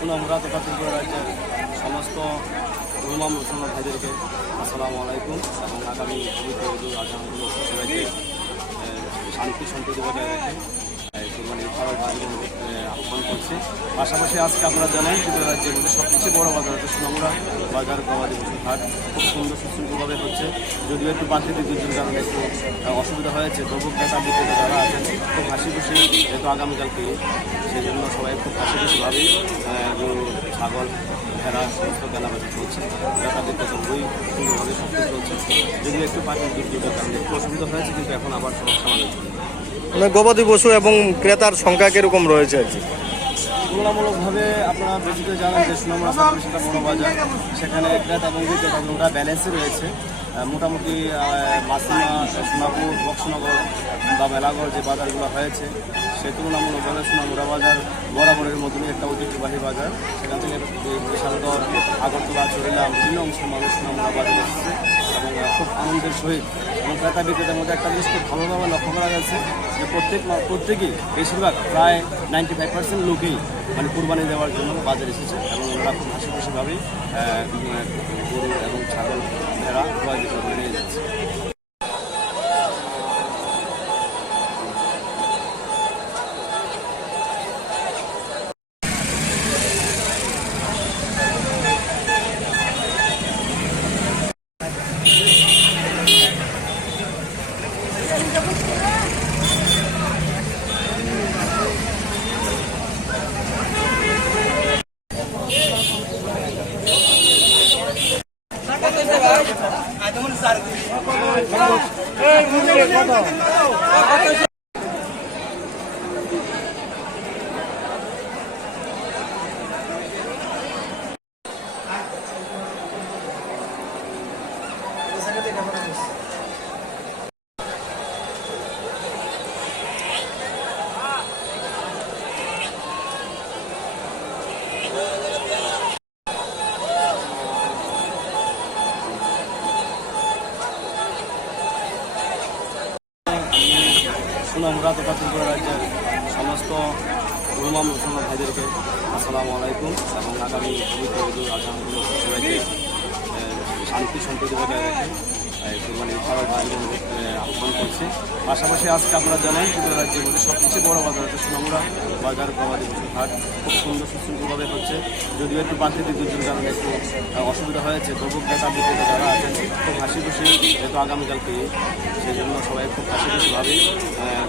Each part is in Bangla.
সুনামরা তথা ত্রিপুরা রাজ্যের সমস্ত মুসলমান ভাইদেরকে আসসালামু আলাইকুম এবং আগামী পবিত্র ঈদুল আজহা সবাইকে শান্তি সম্প্রীতি বজায় রেখে কুরবানি ভালো আহ্বান করছে। পাশাপাশি আজকে আপনারা জানেন ত্রিপুরা রাজ্যের মধ্যে সবচেয়ে বড় বাজার হচ্ছে সুনামুরা বাজার গবাদি পশুর হাট খুব সুন্দর সুশৃঙ্খলভাবে হচ্ছে। যদিও একটু প্রাকৃতিক দুর্যোগের কারণে একটু অসুবিধা হয়েছে, তবু ক্রেতা বিক্রেতা যারা আছেন খুব হাসি খুশি, যেহেতু আগামীকালকে সেই জন্য সবাই খুব হাসি খুশিভাবেই গরু ছাগল ভেড়া সমস্ত কেনাবেচা চলছে। ক্রেতা বিক্রেতা খুবই সুন্দরভাবে সব কিছু চলছে। যদিও একটু প্রাকৃতিক দুর্যোগের কারণে একটু অসুবিধা হয়েছে, কিন্তু এখন আবার সব সামান্য চলছে। মানে গবাদি পশু এবং ক্রেতার সংখ্যা কিরকম রয়েছে আর কি? তুলনামূলকভাবে আপনারা বেশিতে জানেন যে সুনামুরা সেটা বড় বাজার, সেখানে ক্রেতা এবং বিক্রেতা ওটা ব্যালেন্সে রয়েছে। মোটামুটি মাসিমা, সোনাপুর, বক্সনগর বা মেলাগড় যে বাজারগুলো হয়েছে সে তুলনামূলকভাবে সুনামুরা বাজার বরাবরের মতনই একটা ঐতিহ্যবাহী বাজার। সেখান থেকে বিশালগড়, আগরতলা, চরিলাম বিভিন্ন অংশের মানুষ সুনামুরা বাজারে এসেছে এবং খুব আনন্দের সহিত। এবং ক্রেতা বিক্রেতার মধ্যে একটা জিনিস খুব ভালোভাবে লক্ষ্য করা গেছে যে প্রত্যেকেই বেশিরভাগ প্রায় 95% লোকেই মানে কুরবানি দেওয়ার জন্য বাজারে এসেছে এবং ওরা খুব হাসি খুশিভাবেই গরু এবং ছাগল ভেড়া ক্রয় বিক্রয় করে নিয়ে যাচ্ছে। সুনামরা তথা ত্রিপুরা রাজ্যের সমস্ত মুসলমান ভাইদেরকে আসসালামু আলাইকুম এবং আগামী পবিত্র ঈদুল আজহা সবাইকে শান্তি সম্প্রীতি বজায় রেখে কুরবানি ভালো আহ্বান করছে। পাশাপাশি আজকে আপনারা জানেন ত্রিপুরা রাজ্যের মধ্যে সবচেয়ে বড় বাজার হচ্ছে সুনামুরা বাজার গবাদি পশুর হাট খুব সুন্দর সুশৃঙ্খলভাবে হচ্ছে। যদিও একটু প্রাকৃতিক দুর্যোগের কারণে একটু অসুবিধা হয়েছে, তবু ক্রেতা বিক্রেতা যারা আছেন খুব হাসি খুশি, যেহেতু আগামীকালকে সেই জন্য সবাই খুব হাসি খুশিভাবেই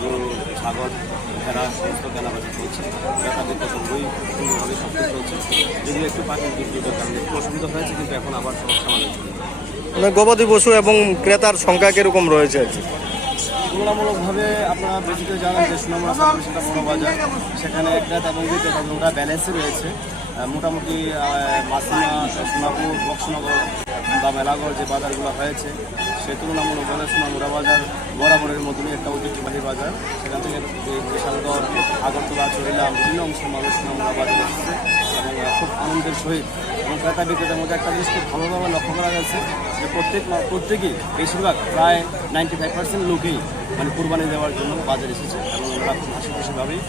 গরু ছাগল ভেড়া সমস্ত কেনাবেচা চলছে। ক্রেতা বিক্রেতা খুবই সুন্দরভাবে সব কিছু চলছে। যদিও একটু প্রাকৃতিক দুর্যোগের কারণে একটু অসুবিধা হয়েছে, কিন্তু এখন আবার সব সামান্য চলছে। মানে গবাদি পশু এবং ক্রেতার সংখ্যা কিরকম রয়েছে আর কি? তুলনামূলকভাবে আপনারা বেশিতে জানেন যে সুনামুরা সেটা বড় বাজার, সেখানে ক্রেতা এবং বিক্রেতা ওটা ব্যালেন্সে রয়েছে। মোটামুটি মাসিমা, সোনাপুর, বক্সনগর বা মেলাগড় যে বাজারগুলো হয়েছে সে তুলনামূলকভাবে সুনামুরা বাজার বরাবরের মতনই একটা ঐতিহ্যবাহী বাজার। সেখান থেকে বিশালগড়, আগরতলা, চরিলাম বিভিন্ন অংশের মানুষ সুনামুরা বাজারে এসেছে এবং খুব আনন্দের সহিত। এবং ক্রেতা বিক্রেতার মধ্যে একটা জিনিস খুব ভালোভাবে লক্ষ্য করা গেছে যে প্রত্যেকেই বেশিরভাগ প্রায় 95% লোকেই মানে কুরবানি দেওয়ার জন্য বাজারে এসেছে এবং ওরা খুব হাসি খুশিভাবেই